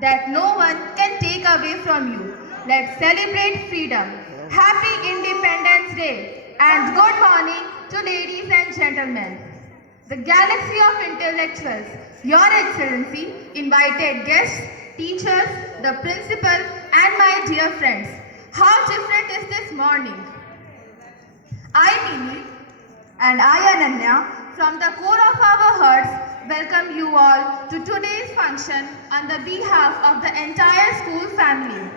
that no one can take away from you. Let's celebrate freedom. Happy Independence Day and good morning to ladies and gentlemen. The galaxy of intellectuals, Your Excellency, invited guests, teachers, the principal, and my dear friends. How different is this morning? I, Mimi, and I, Ananya, from the core of our hearts, welcome you all to today's function on the behalf of the entire school family.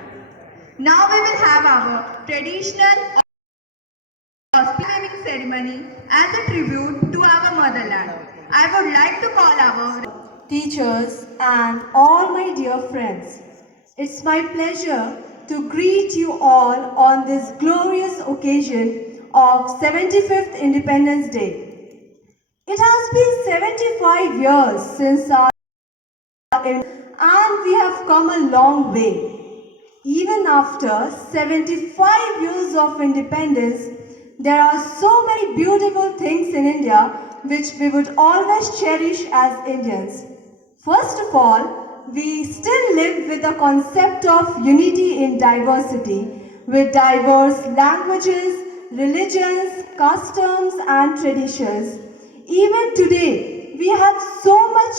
Now we will have our traditional waving ceremony as a tribute to our motherland. I would like to call our teachers and all my dear friends. It's my pleasure to greet you all on this glorious occasion of 75th Independence Day. It has been 75 years since our and we have come a long way. Even after 75 years of independence, there are so many beautiful things in India which we would always cherish as Indians. First of all, we still live with the concept of unity in diversity, with diverse languages, religions, customs, and traditions. Even today, we have so much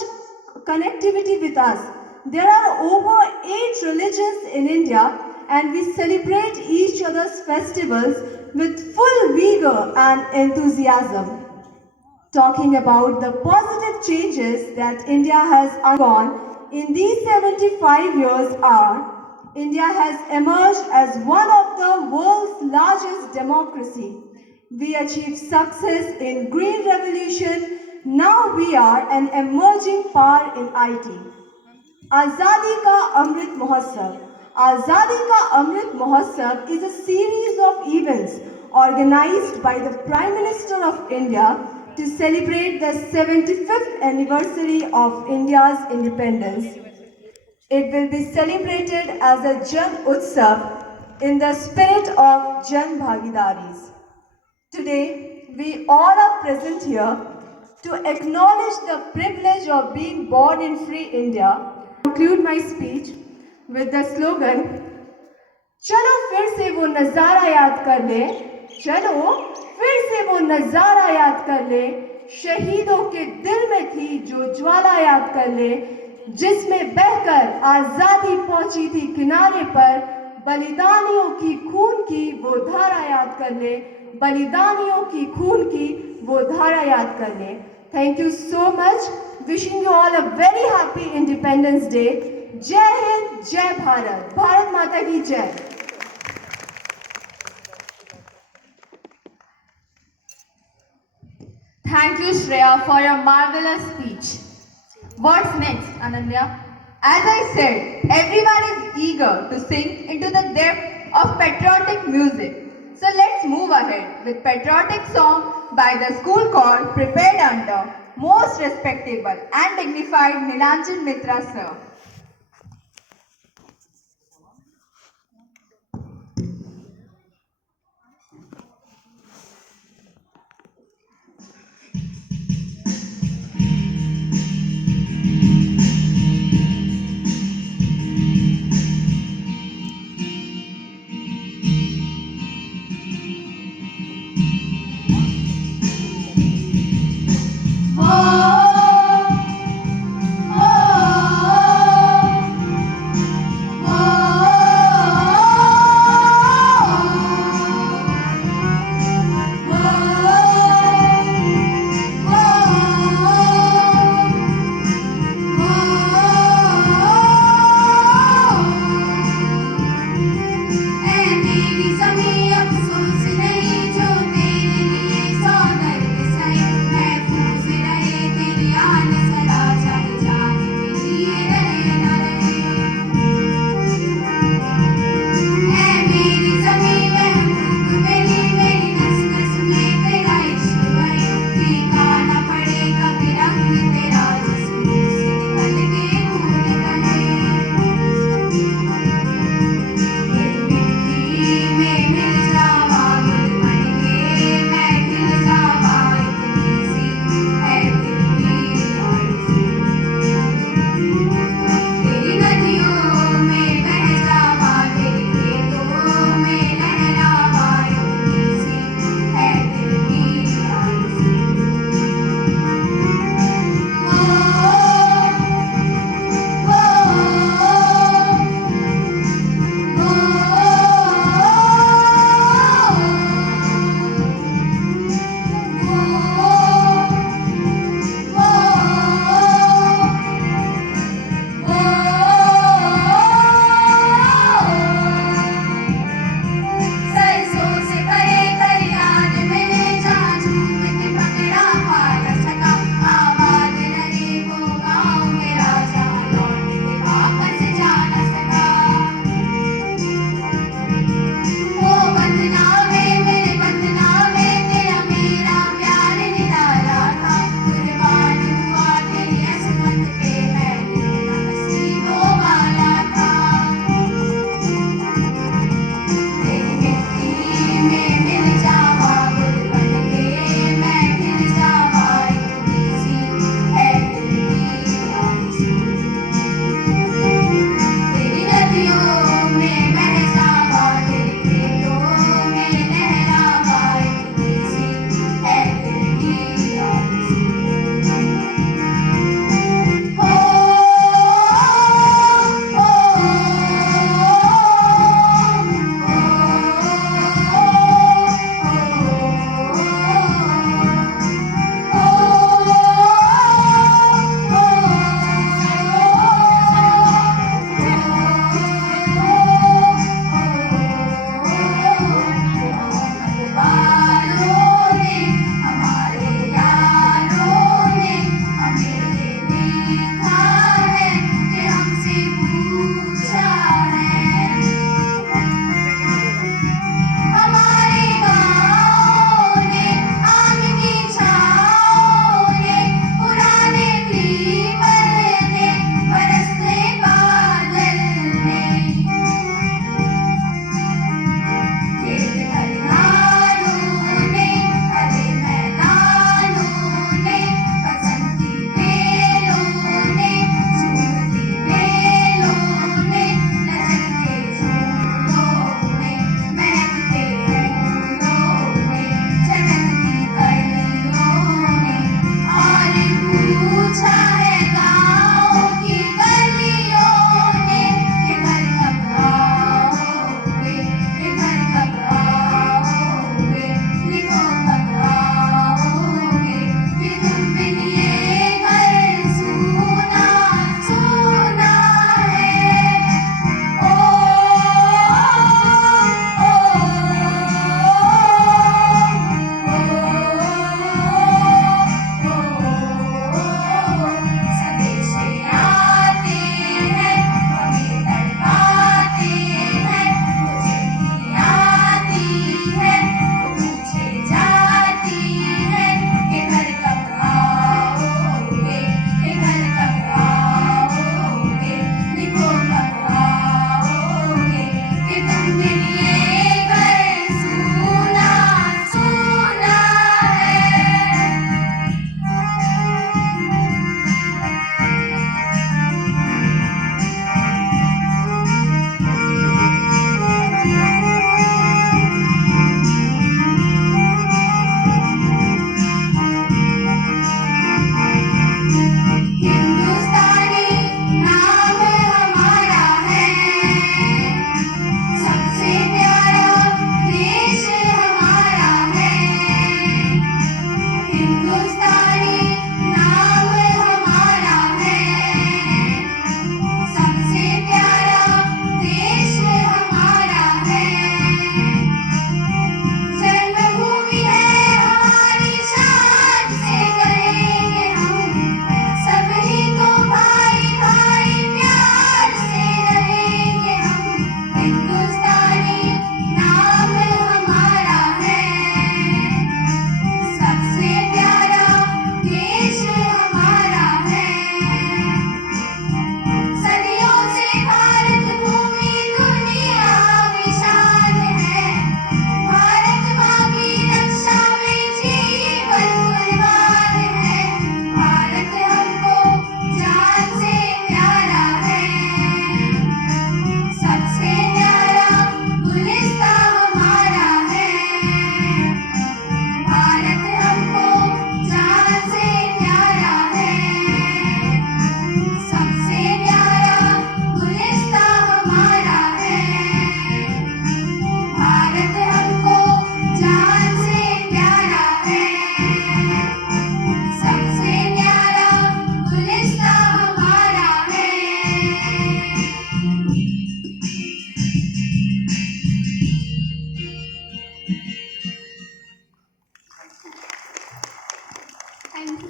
connectivity with us. There are over 8 religions in India, and we celebrate each other's festivals with full vigor and enthusiasm. Talking about the positive changes that India has undergone in these 75 years are, India has emerged as one of the world's largest democracy. We achieved success in green revolution. Now we are an emerging power in IT. Azadi Ka Amrit Mahotsav. Azadi Ka Amrit Mahotsav is a series of events organized by the Prime Minister of India to celebrate the 75th anniversary of India's independence. It will be celebrated as a Jan Utsav in the spirit of Jan Bhagidaris. Today, we all are present here to acknowledge the privilege of being born in free India. I conclude my speech with the slogan, चलो फिर से वो नज़ारा याद कर ले, चलो फिर से वो नज़ारा याद कर ले, शहीदों के दिल में थी जो ज्वाला याद कर ले, जिसमें बहकर आज़ादी पहुंची थी किनारे पर, बलिदानियों की खून की वो धारा याद कर ले, बलिदानियों की खून की वो धारा याद कर ले. Thank you so much. Wishing you all a very happy Independence Day. Jai Hind, Jai Bharat. Bharat Mata ki Jai. Thank you, Shreya, for your marvelous speech. What's next, Ananya? As I said, everyone is eager to sing into the depth of patriotic music. So let's move ahead with patriotic song by the school called Prepared Under Most Respectable and Dignified Nilanjan Mitra Sir.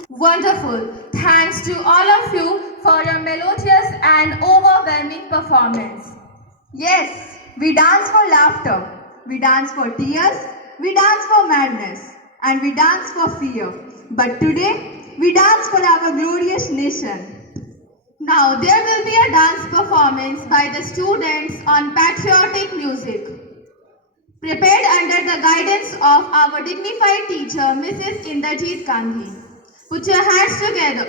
Wonderful. Thanks to all of you for your melodious and overwhelming performance. Yes, we dance for laughter, we dance for tears, we dance for madness, and we dance for fear. But today, we dance for our glorious nation. Now there will be a dance performance by the students on patriotic music. Prepared under the guidance of our dignified teacher, Mrs. Inderjeet Gandhi. Put your hands together.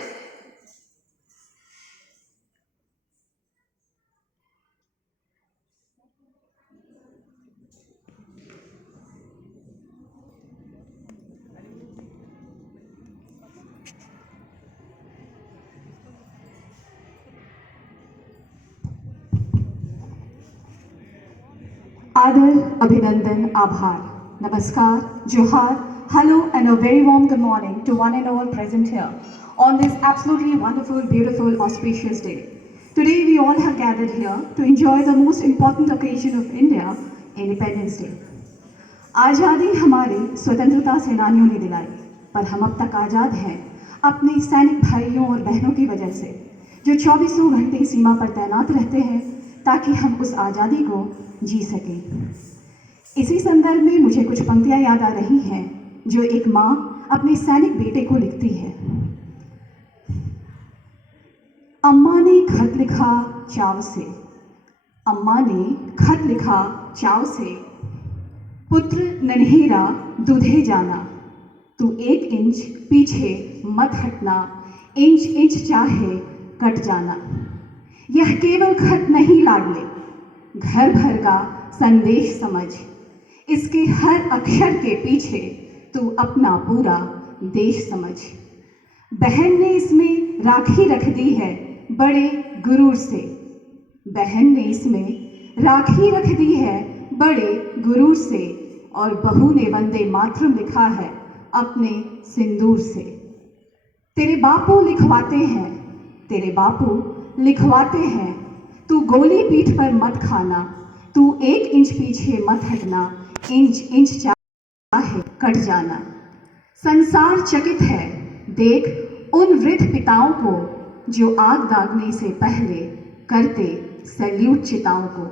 Adar, Abhinandan, Abhar. Namaskar, Johar, hello, and a very warm good morning to one and all present here on this absolutely wonderful, beautiful, auspicious day. Today, we all have gathered here to enjoy the most important occasion of India, Independence Day. आज़ादी हमारे स्वतंत्रता सेनानियों ने दिलाई, पर हम अब तक आज़ाद हैं अपने सैनिक भाइयों और बहनों की वजह से, जो 24 घंटे सीमा पर तैनात रहते हैं ताकि हम उस आज़ादी को जी सकें। इसी संदर्भ में मुझे कुछ पंक्तियाँ याद आ रही हैं जो एक माँ अपने सैनिक बेटे को लिखती है। अम्मा ने खत लिखा चाव से, अम्मा ने खत लिखा चाव से, पुत्र नन्हेरा दूधे जाना, तू 1 इंच पीछे मत हटना, इंच इंच चाहे कट जाना। यह केवल खत नहीं लाडले, घर भर का संदेश समझ, इसके हर अक्षर के पीछे तू अपना पूरा देश समझ। बहन ने इसमें राखी रख दी है बड़े गुरूर से, बहन ने इसमें राखी रख दी है बड़े गुरूर से, और बहू ने वंदे मातरम लिखा है अपने सिंदूर से। तेरे बापू लिखवाते हैं, तेरे बापू लिखवाते हैं, तू गोली पीठ पर मत खाना, तू 1 इंच पीछे मत हटना, इंच इंच चाहे कट जाना। संसार चकित है देख उन वृद्ध पिताओं को जो आग दागने से पहले करते सैल्यूट चिताओं को।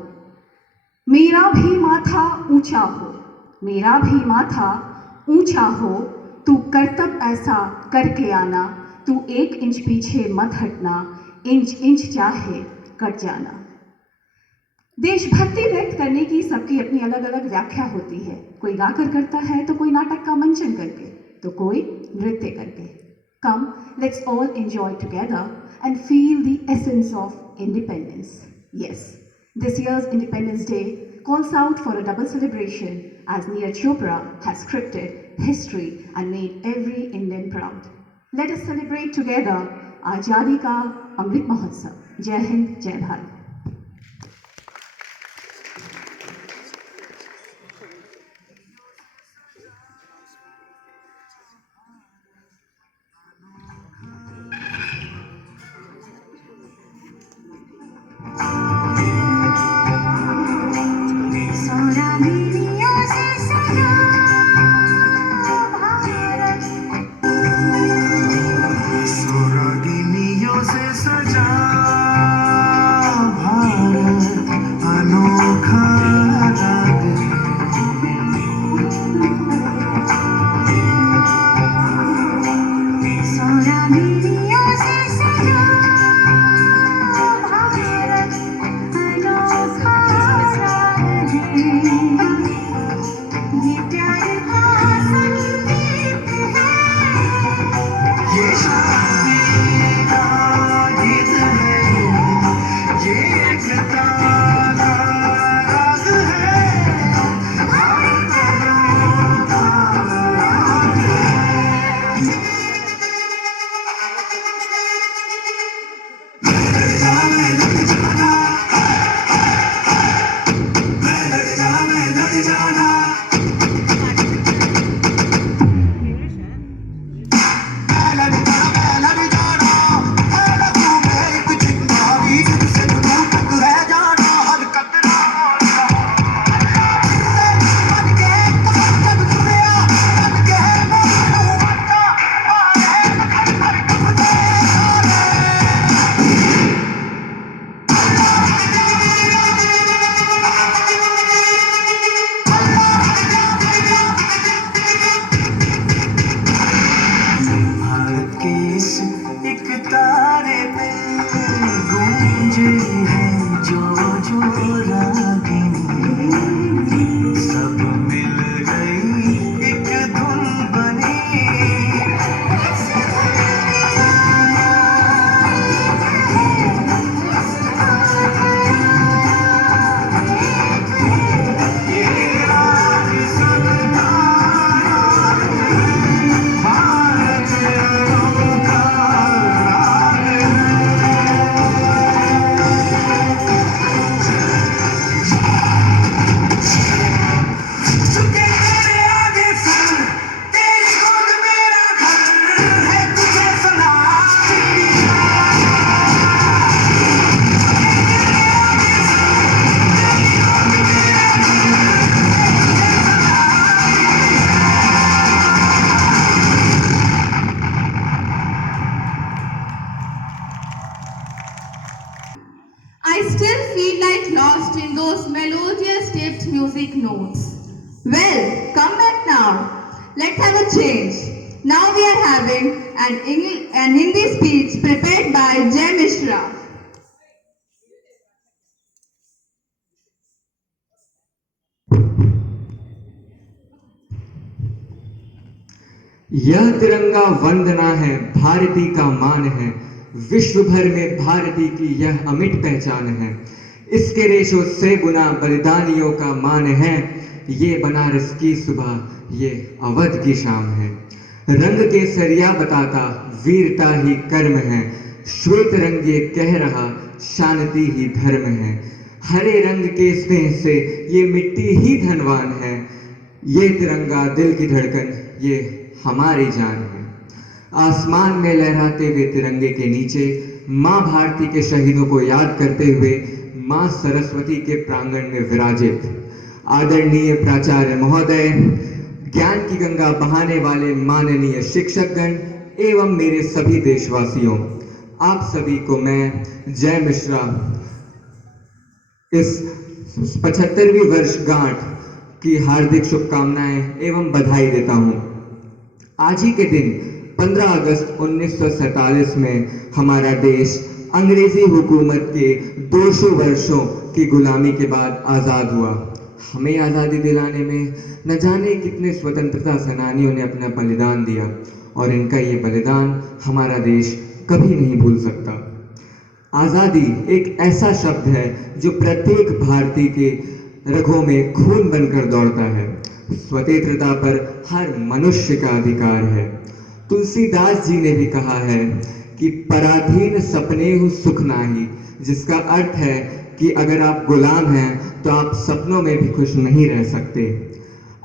मेरा भी माथा ऊंचा हो, मेरा भी माथा ऊंचा हो, तू करतब ऐसा करके आना, तू 1 इंच पीछे मत हटना, इंच इंच चाहे कट जाना। देशभक्ति व्यक्त करने की सबकी अपनी अलग अलग व्याख्या होती है। कोई गाकर करता है तो कोई नाटक का मंचन करके, तो कोई नृत्य करके। Come, let's all enjoy together and feel the essence of independence. Yes, this year's Independence Day calls out for a double celebration as Neeraj Chopra has scripted history and made every Indian proud. Let us celebrate together Azadi Ka Amrit Mahotsav. Jai Hind, Jai Bharat. Well, come back now. Let's have a change. Now we are having an Hindi speech prepared by Jay Mishra. यह तिरंगा वंदना है, भारती का मान है, विश्व भर में भारती की यह अमिट पहचान है। इसके रेशों से बुना बलिदानियों का मान है, ये बनारस की सुबह, ये अवध की शाम है। रंग के सरिया बताता वीरता ही कर्म है, श्वेत रंग ये कह रहा शांति ही धर्म है। हरे रंग के स्नेह से ये मिट्टी ही धनवान है, ये तिरंगा दिल की धड़कन, ये हमारी जान है। आसमान में लहराते हुए तिरंगे के नीचे माँ भारती के शहीदों को याद करते हुए माँ सरस्वती के प्रांगण में विराजित आदरणीय प्राचार्य महोदय, ज्ञान की गंगा बहाने वाले माननीय शिक्षकगण एवं मेरे सभी देशवासियों, आप सभी को मैं जय मिश्रा इस 75वीं वर्षगांठ की हार्दिक शुभकामनाएं एवं बधाई देता हूं। आज ही के दिन 15 अगस्त 1947 में हमारा देश अंग्रेजी हुकूमत के 200 वर्षों की गुलामी के बाद आज़ाद हुआ। हमें आज़ादी दिलाने में न जाने कितने स्वतंत्रता सेनानियों ने अपना बलिदान दिया और इनका ये बलिदान हमारा देश कभी नहीं भूल सकता। आज़ादी एक ऐसा शब्द है जो प्रत्येक भारतीय के रगों में खून बनकर दौड़ता है। स्वतंत्रता पर हर मनुष्य का अधिकार है। तुलसीदास जी ने भी कहा है कि पराधीन सपने हु सुख नाही, जिसका अर्थ है कि अगर आप गुलाम हैं तो आप सपनों में भी खुश नहीं रह सकते।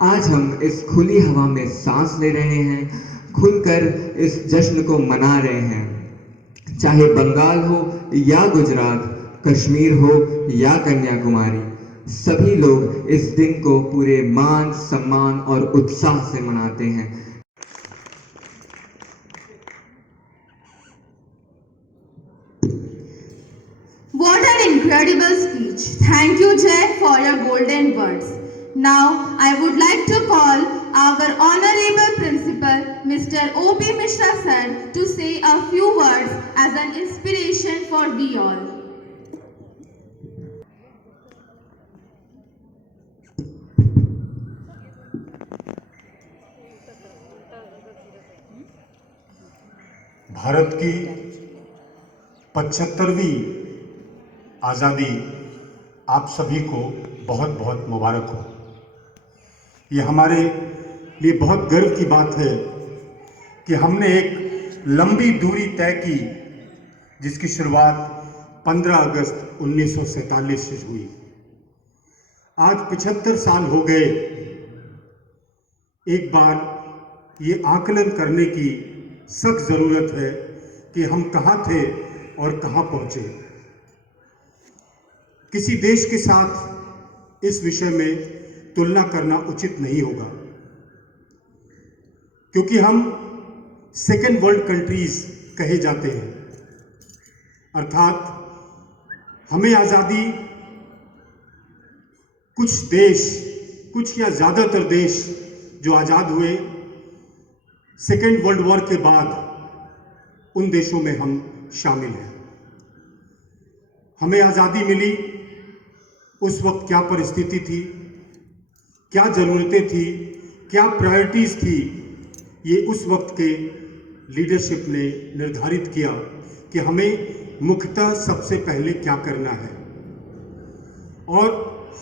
आज हम इस खुली हवा में सांस ले रहे हैं, खुलकर इस जश्न को मना रहे हैं। चाहे बंगाल हो या गुजरात, कश्मीर हो या कन्याकुमारी, सभी लोग इस दिन को पूरे मान, सम्मान और उत्साह से मनाते हैं। What an incredible speech. Thank you, Jay, for your golden words. Now, I would like to call our Honorable Principal, Mr. O.P. Mishra sir, to say a few words as an inspiration for we all. Bharat की 75वीं आज़ादी आप सभी को बहुत बहुत मुबारक हो। ये हमारे लिए बहुत गर्व की बात है कि हमने एक लंबी दूरी तय की जिसकी शुरुआत 15 अगस्त 1947 से हुई। आज 75 साल हो गए। एक बार ये आकलन करने की सख्त ज़रूरत है कि हम कहाँ थे और कहाँ पहुँचे। किसी देश के साथ इस विषय में तुलना करना उचित नहीं होगा, क्योंकि हम सेकेंड वर्ल्ड कंट्रीज कहे जाते हैं। अर्थात हमें आज़ादी कुछ या ज़्यादातर देश जो आज़ाद हुए सेकेंड वर्ल्ड वॉर के बाद, उन देशों में हम शामिल हैं। हमें आज़ादी मिली, उस वक्त क्या परिस्थिति थी, क्या ज़रूरतें थी, क्या प्रायोरिटीज़ थी, ये उस वक्त के लीडरशिप ने निर्धारित किया कि हमें मुख्यतः सबसे पहले क्या करना है। और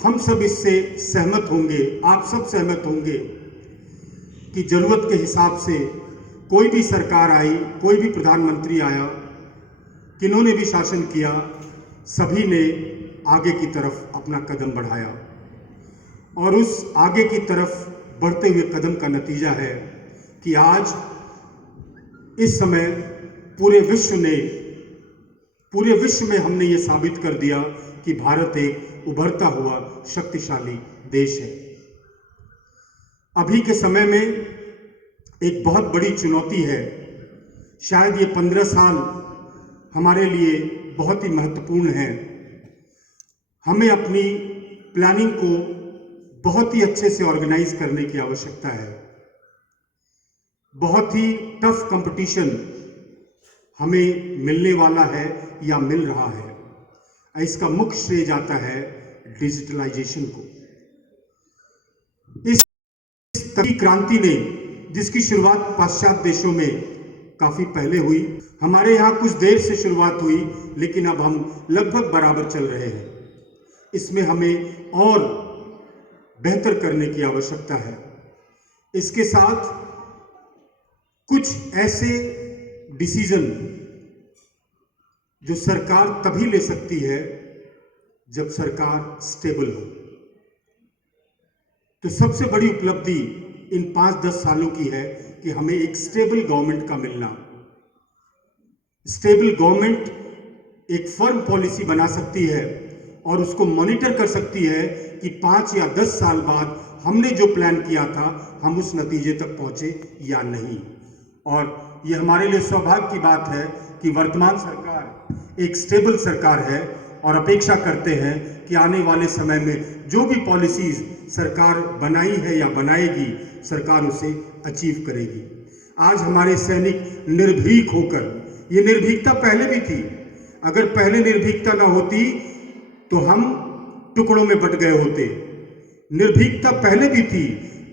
हम सब इससे सहमत होंगे, आप सब सहमत होंगे कि ज़रूरत के हिसाब से कोई भी सरकार आई, कोई भी प्रधानमंत्री आया, किन्होंने भी शासन किया, सभी ने आगे की तरफ अपना कदम बढ़ाया। और उस आगे की तरफ बढ़ते हुए कदम का नतीजा है कि आज इस समय पूरे विश्व में हमने ये साबित कर दिया कि भारत एक उभरता हुआ शक्तिशाली देश है। अभी के समय में एक बहुत बड़ी चुनौती है। शायद ये 15 साल हमारे लिए बहुत ही महत्वपूर्ण है। हमें अपनी प्लानिंग को बहुत ही अच्छे से ऑर्गेनाइज करने की आवश्यकता है। बहुत ही टफ कंपटीशन हमें मिलने वाला है या मिल रहा है। इसका मुख्य श्रेय जाता है डिजिटलाइजेशन को। इस तकनीकी क्रांति ने, जिसकी शुरुआत पाश्चात्य देशों में काफी पहले हुई, हमारे यहाँ कुछ देर से शुरुआत हुई, लेकिन अब हम लगभग बराबर चल रहे हैं। इसमें हमें और बेहतर करने की आवश्यकता है। इसके साथ कुछ ऐसे डिसीजन जो सरकार तभी ले सकती है जब सरकार स्टेबल हो। तो सबसे बड़ी उपलब्धि इन 5-10 सालों की है कि हमें एक स्टेबल गवर्नमेंट का मिलना। स्टेबल गवर्नमेंट एक फर्म पॉलिसी बना सकती है और उसको मॉनिटर कर सकती है कि 5 या 10 साल बाद हमने जो प्लान किया था हम उस नतीजे तक पहुंचे या नहीं। और ये हमारे लिए सौभाग्य की बात है कि वर्तमान सरकार एक स्टेबल सरकार है और अपेक्षा करते हैं कि आने वाले समय में जो भी पॉलिसीज सरकार बनाई है या बनाएगी, सरकार उसे अचीव करेगी। आज हमारे सैनिक निर्भीक होकर, ये निर्भीकता पहले भी थी, अगर पहले निर्भीकता ना होती तो हम टुकड़ों में बट गए होते। निर्भीकता पहले भी थी,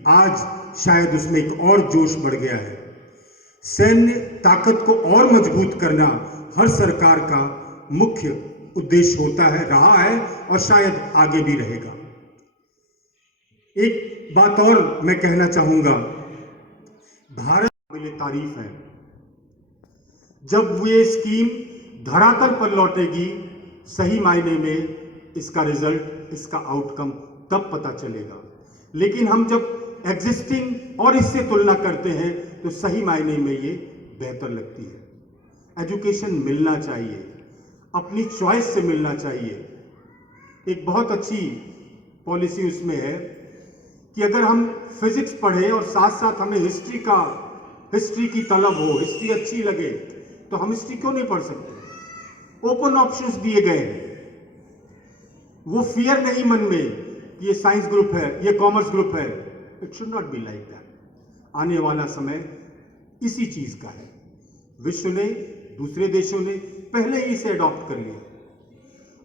आज शायद उसमें एक और जोश बढ़ गया है। सैन्य ताकत को और मजबूत करना हर सरकार का मुख्य उद्देश्य होता है, रहा है और शायद आगे भी रहेगा। एक बात और मैं कहना चाहूंगा, भारत काबिले तारीफ है। जब ये स्कीम धरातल पर लौटेगी, सही मायने में इसका रिजल्ट, इसका आउटकम तब पता चलेगा। लेकिन हम जब एग्जिस्टिंग और इससे तुलना करते हैं तो सही मायने में ये बेहतर लगती है। एजुकेशन मिलना चाहिए, अपनी चॉइस से मिलना चाहिए। एक बहुत अच्छी पॉलिसी उसमें है कि अगर हम फिजिक्स पढ़ें और साथ साथ हमें हिस्ट्री की तलब हो, हिस्ट्री अच्छी लगे, तो हम हिस्ट्री क्यों नहीं पढ़ सकते? ओपन ऑप्शंस दिए गए हैं। वो फियर नहीं मन में कि ये साइंस ग्रुप है, ये कॉमर्स ग्रुप है। It should not be like that. आने वाला समय इसी चीज का है। विश्व ने, दूसरे देशों ने पहले ही इसे अडॉप्ट कर लिया।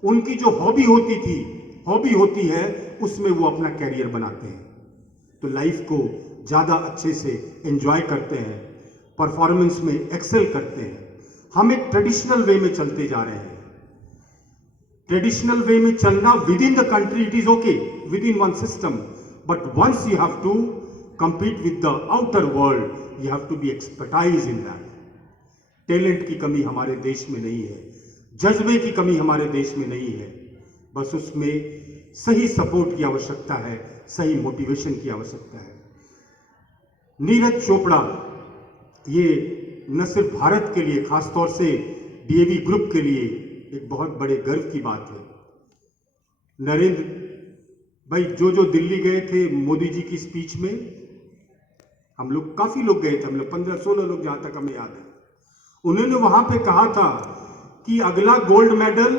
उनकी जो हॉबी होती है, उसमें वो अपना कैरियर बनाते हैं, तो लाइफ को ज्यादा अच्छे से एंजॉय करते हैं, परफॉर्मेंस में एक्सेल करते हैं। हम एक ट्रेडिशनल वे में चलते जा रहे हैं। ट्रेडिशनल वे में चलना within the country, it is okay, within one system, but once you have to compete with the outer world, you have to be expertise in that. Talent की कमी हमारे देश में नहीं है, जज्बे की कमी हमारे देश में नहीं है, बस उसमें सही सपोर्ट की आवश्यकता है, सही मोटिवेशन की आवश्यकता है। नीरज चोपड़ा, ये न सिर्फ भारत के लिए, खासतौर से डीएवी ग्रुप के लिए एक बहुत बड़े गर्व की बात है। नरेंद्र भाई जो दिल्ली गए थे मोदी जी की स्पीच में, हम लोग काफी लोग गए थे, हम लोग 15-16 लोग, जहां तक हमें याद है। उन्होंने वहां पे कहा था कि अगला गोल्ड मेडल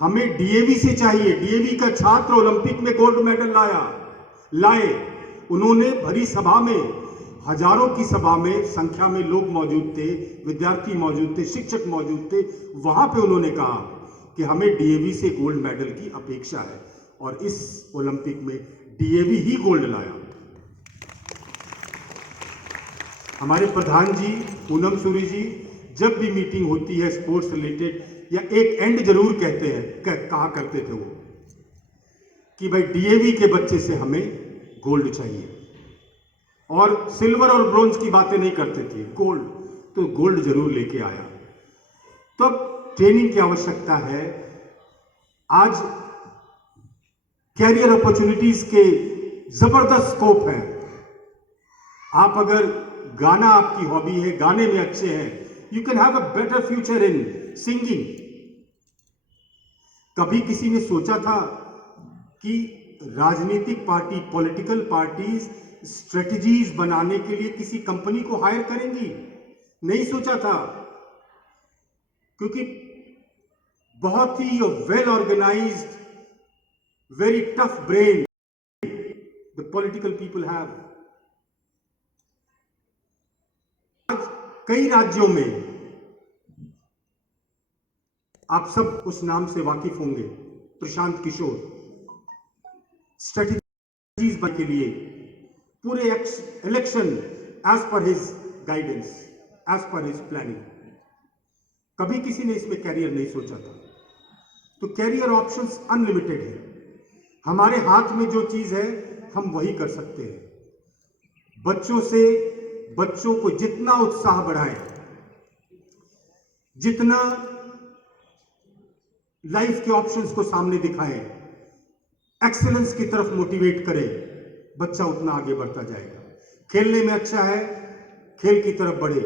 हमें डीएवी से चाहिए। डीएवी का छात्र ओलंपिक में गोल्ड मेडल लाए। उन्होंने भरी सभा में, हजारों की सभा में, संख्या में लोग मौजूद थे, विद्यार्थी मौजूद थे, शिक्षक मौजूद थे, वहां पे उन्होंने कहा कि हमें डीएवी से गोल्ड मेडल की अपेक्षा है, और इस ओलंपिक में डीएवी ही गोल्ड लाया। हमारे प्रधान जी पूनम सूरी जी जब भी मीटिंग होती है स्पोर्ट्स रिलेटेड, या एक एंड जरूर कहते हैं, कहा करते थे वो कि भाई डीएवी के बच्चे से हमें गोल्ड चाहिए, और सिल्वर और ब्रोंज की बातें नहीं करते थे, गोल्ड, तो गोल्ड जरूर लेके आया। तो ट्रेनिंग की आवश्यकता है। आज कैरियर अपॉर्चुनिटीज के जबरदस्त स्कोप है। आप अगर गाना आपकी हॉबी है, गाने में अच्छे हैं, you can have a better future in singing. कभी किसी ने सोचा था कि राजनीतिक पार्टी, पॉलिटिकल पार्टीज स्ट्रेटजीज बनाने के लिए किसी कंपनी को हायर करेंगी? नहीं सोचा था, क्योंकि बहुत ही well organised, very tough brain political people have. आज कई राज्यों में आप सब उस नाम से वाकिफ होंगे, प्रशांत किशोर, स्ट्रेटजीज के लिए पूरे election as per his guidance, as per his planning. कभी किसी ने इसमें कैरियर नहीं सोचा था, तो कैरियर ऑप्शंस अनलिमिटेड है। हमारे हाथ में जो चीज है हम वही कर सकते हैं। बच्चों को जितना उत्साह बढ़ाएं, जितना लाइफ के ऑप्शंस को सामने दिखाएं, एक्सेलेंस की तरफ मोटिवेट करें, बच्चा उतना आगे बढ़ता जाएगा। खेलने में अच्छा है, खेल की तरफ बढ़े।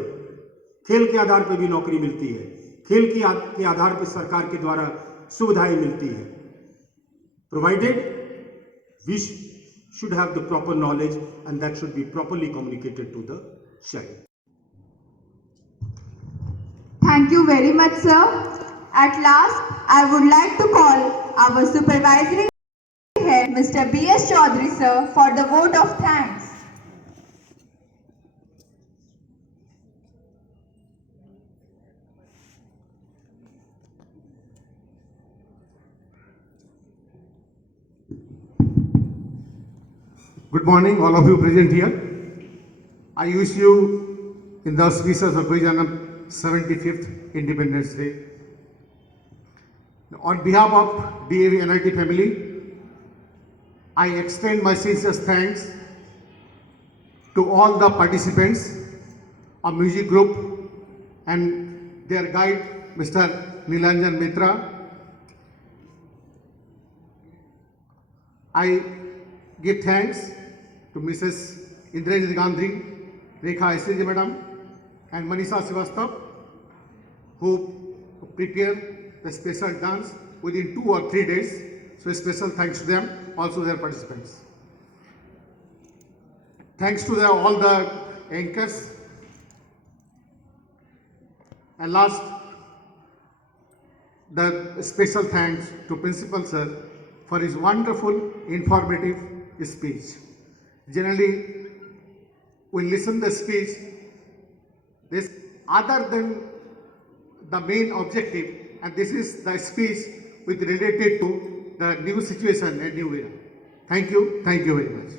खेल के आधार पर भी नौकरी मिलती है, खेल के आधार पर सरकार के द्वारा सुविधाएं मिलती है, provided we should have the proper knowledge and that should be properly communicated to the child. Thank you very much, sir. At last, I would like to call our supervisory head, Mr. B.S. Chaudhary, sir, for the vote of thanks. Good morning, all of you present here. I wish you in the auspicious occasion of 75th Independence Day. On behalf of DAV NIT family, I extend my sincere thanks to all the participants of music group and their guide, Mr. Nilanjan Mitra. I give thanks to Mrs. Indrajit Gandhi, Rekha SJ Madam, and Manisha Srivastav, who prepared the special dance within 2 or 3 days. So special thanks to them, also their participants. Thanks to all the anchors. And last, the special thanks to Principal Sir for his wonderful, informative speech. Generally, we listen the speech. This other than the main objective, and this is the speech with related to the new situation and new era. Thank you very much.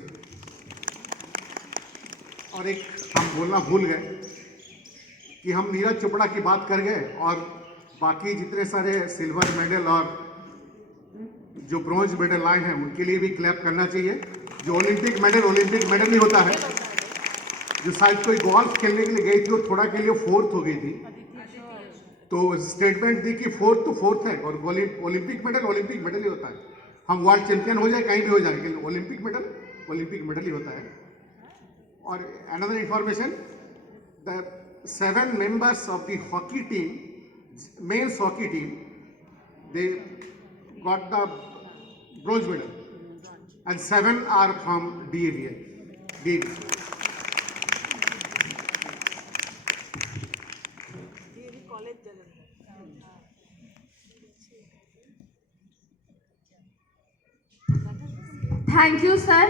और एक हम बोलना भूल गए कि हम नीरज चोपड़ा की बात कर गए और बाकी जितने सारे सिल्वर मेडल और जो ब्रॉन्ज मेडल आए हैं उनके लिए भी क्लैप करना चाहिए। जो ओलंपिक मेडल ही होता है। जो शायद कोई गोल्फ खेलने के लिए गई थी वो थोड़ा के लिए 4th हो गई थी, तो स्टेटमेंट दी कि 4th तो 4th है और ओलंपिक मेडल ही होता है। हम वर्ल्ड चैंपियन हो जाए कहीं भी हो जाए, लेकिन ओलंपिक मेडल ही होता है। और another information, the 7 members of the hockey team, men's hockey team, they got the bronze medal and 7 are from DAV. Thank you, sir.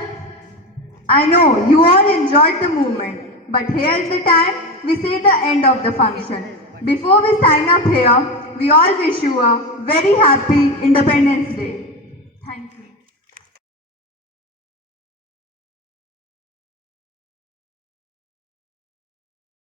I know you all enjoyed the movement, but here is the time we say the end of the function. Before we sign up here, we all wish you a very happy Independence Day.